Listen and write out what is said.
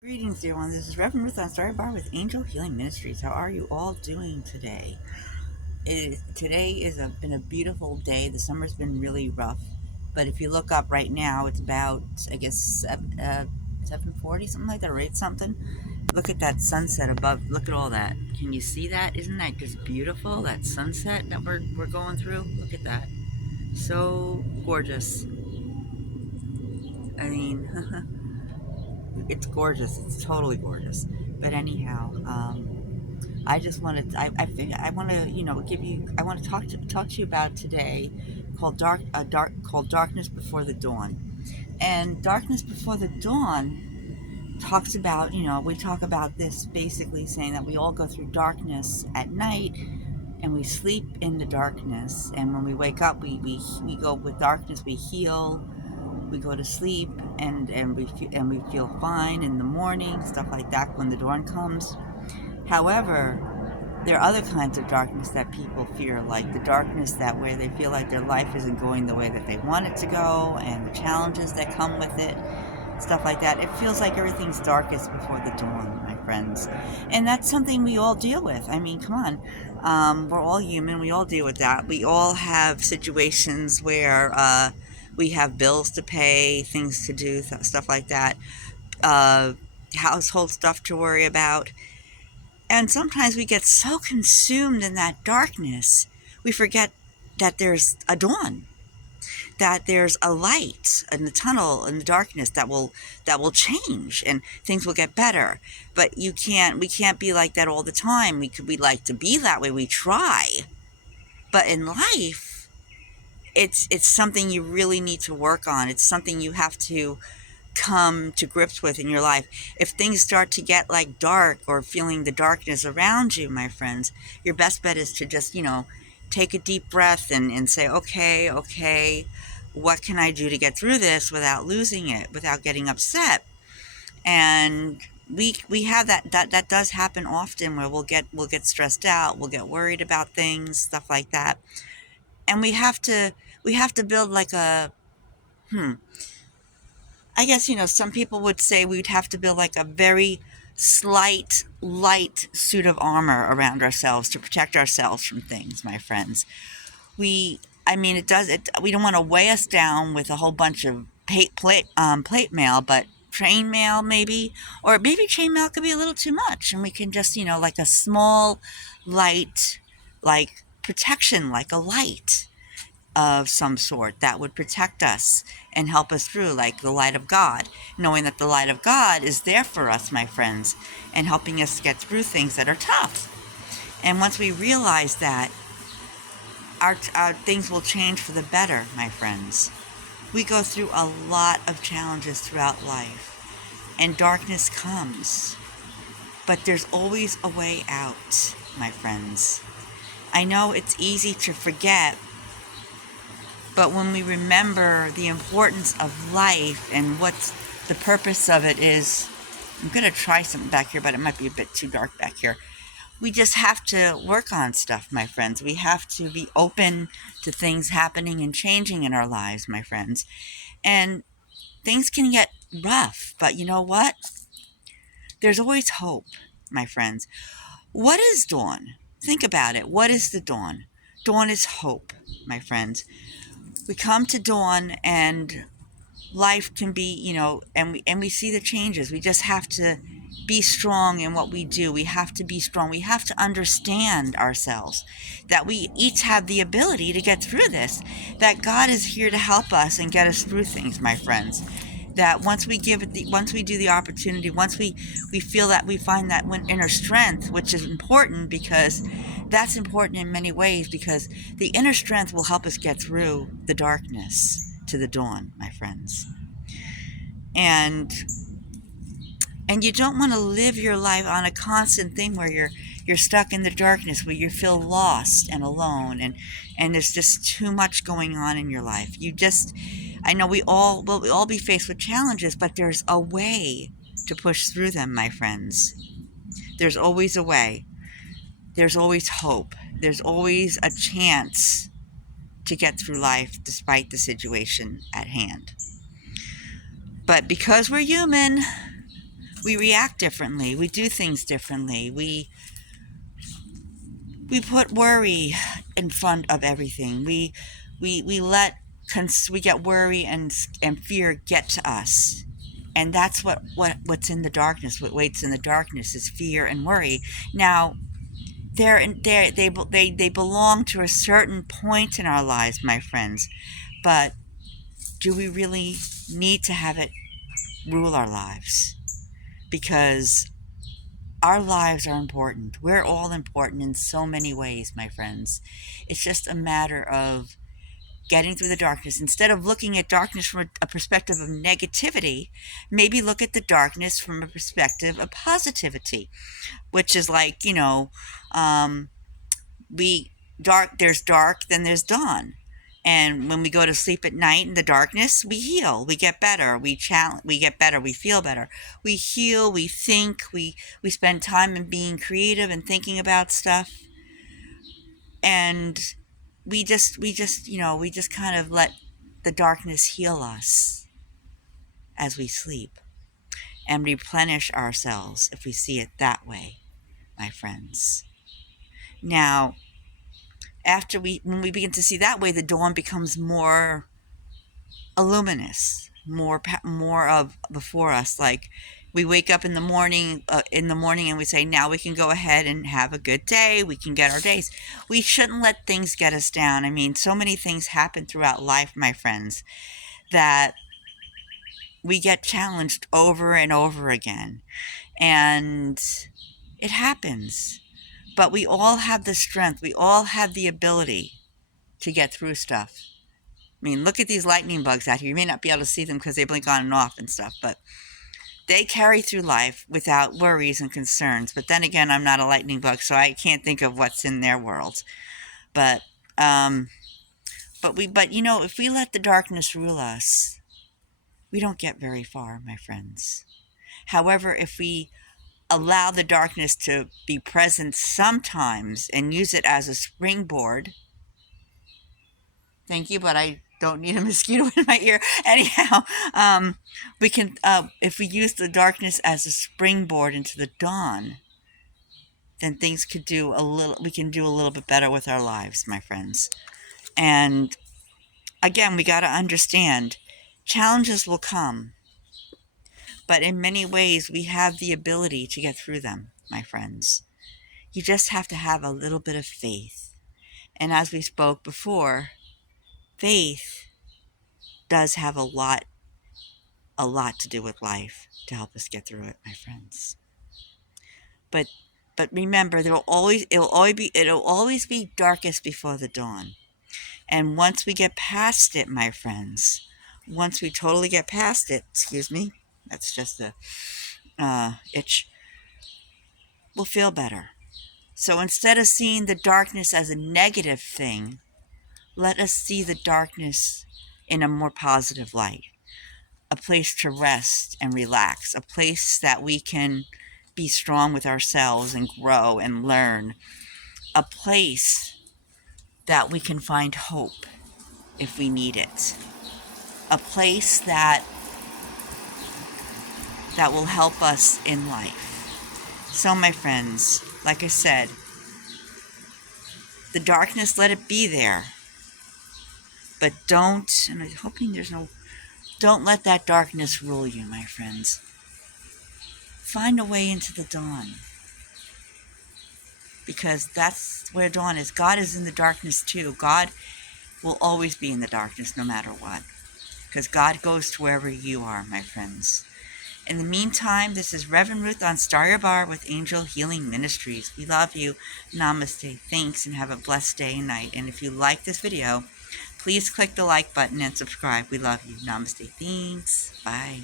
Greetings, dear one. This is Reverend Ruth on Story Bar with Angel Healing Ministries. How are you all doing today? Today is been a beautiful day. The summer's been really rough, but if you look up right now, it's about 7:40, something like that, or 8 something. Look at that sunset above. Look at all that. Can you see that? Isn't that just beautiful? That sunset that we're going through. Look at that. So gorgeous. I mean, it's gorgeous. It's totally gorgeous. But anyhow, I just wanted. I think I want to, give you. I want to talk to you about today, called Darkness Before the Dawn. And Darkness Before the Dawn talks about, we talk about this basically saying that we all go through darkness at night, and we sleep in the darkness, and when we wake up, we go with darkness. We heal. We go to sleep, and we feel fine in the morning, stuff like that when the dawn comes. However, there are other kinds of darkness that people fear, like the darkness that where they feel like their life isn't going the way that they want it to go, and the challenges that come with it, stuff like that. It feels like everything's darkest before the dawn, my friends. And that's something we all deal with. I mean, come on. We're all human. We all deal with that. We all have situations where we have bills to pay, things to do, stuff like that, uh, household stuff to worry about. And sometimes we get so consumed in that darkness, we forget that there's a dawn, that there's a light in the tunnel in the darkness that will change and things will get better. But we can't be like that all the time. We like to be that way. We try. But in life, it's something you really need to work on. It's something you have to come to grips with in your life. If things start to get like dark or feeling the darkness around you, my friends, your best bet is to just, take a deep breath and say, okay, what can I do to get through this without losing it, without getting upset? And we have that does happen often where we'll get stressed out, we'll get worried about things, stuff like that. And we have to build like a hmm I guess, some people would say we'd have to build like a very slight, light suit of armor around ourselves to protect ourselves from things, my friends. I mean, we don't want to weigh us down with a whole bunch of plate mail, but train mail maybe, or maybe chain mail could be a little too much. And we can just, like a small, light, like protection, like a light of some sort that would protect us and help us through, like the light of God, knowing that the light of God is there for us, my friends, and helping us get through things that are tough. And once we realize that, our things will change for the better, my friends. We go through a lot of challenges throughout life, and darkness comes, but there's always a way out, my friends. I know it's easy to forget, but when we remember the importance of life and what the purpose of it is, I'm going to try something back here, but it might be a bit too dark back here. We just have to work on stuff, my friends. We have to be open to things happening and changing in our lives, my friends. And things can get rough, but you know what? There's always hope, my friends. What is dawn? Think about it. What is the dawn? Dawn is hope, my friends. We come to dawn and life can be, and we see the changes. We just have to be strong in what we do. We have to be strong. We have to understand ourselves, that we each have the ability to get through this, that God is here to help us and get us through things, my friends. That once we do the opportunity, once we feel that, we find that inner strength, which is important, because that's important in many ways, because the inner strength will help us get through the darkness to the dawn, my friends. And you don't want to live your life on a constant thing where you're stuck in the darkness, where you feel lost and alone, and there's just too much going on in your life. I know we'll all be faced with challenges, but there's a way to push through them, my friends. There's always a way. There's always hope. There's always a chance to get through life despite the situation at hand. But because we're human, We react differently. We do things differently. We put worry in front of everything. We let we get worry and fear get to us. And that's what's in the darkness. What waits in the darkness is fear and worry. Now, they belong to a certain point in our lives, my friends. But do we really need to have it rule our lives? Because our lives are important. We're all important in so many ways, my friends. It's just a matter of getting through the darkness. Instead of looking at darkness from a perspective of negativity, maybe look at the darkness from a perspective of positivity, which is like, um, we there's dark, then there's dawn. And when we go to sleep at night in the darkness, we heal, we get better, we get better, we feel better, we heal, we think, we spend time in being creative and thinking about stuff. And we just kind of let the darkness heal us as we sleep and replenish ourselves, if we see it that way, my friends. Now, when we begin to see that way, the dawn becomes more illuminous, more of before us. Like, we wake up in the morning, and we say, now we can go ahead and have a good day. We can get our days. We shouldn't let things get us down. I mean, so many things happen throughout life, my friends, that we get challenged over and over again. And it happens. But we all have the strength. We all have the ability to get through stuff. I mean, look at these lightning bugs out here. You may not be able to see them because they blink on and off and stuff, but they carry through life without worries and concerns. But then again, I'm not a lightning bug, so I can't think of what's in their world. But if we let the darkness rule us, we don't get very far, my friends. However, if we allow the darkness to be present sometimes and use it as a springboard. Thank you, but I don't need a mosquito in my ear. Anyhow, we can, if we use the darkness as a springboard into the dawn, then we can do a little bit better with our lives, my friends. And again, we got to understand, challenges will come, but in many ways, we have the ability to get through them, my friends. You just have to have a little bit of faith. And as we spoke before, faith does have a lot to do with life to help us get through it, my friends. But remember, it'll always be darkest before the dawn. And once we get past it, my friends, once we totally get past it, excuse me, that's just a itch, we'll feel better. So instead of seeing the darkness as a negative thing, let us see the darkness in a more positive light. A place to rest and relax, a place that we can be strong with ourselves and grow and learn, a place that we can find hope if we need it, a place that will help us in life. So, my friends, like I said, the darkness, let it be there, but don't let that darkness rule you, my friends. Find a way into the dawn, because that's where dawn is. God is in the darkness too. God will always be in the darkness no matter what, because God goes to wherever you are, my friends. In the meantime, this is Reverend Ruth on Star Your Bar with Angel Healing Ministries. We love you. Namaste. Thanks, and have a blessed day and night. And if you like this video, please click the like button and subscribe. We love you. Namaste. Thanks. Bye.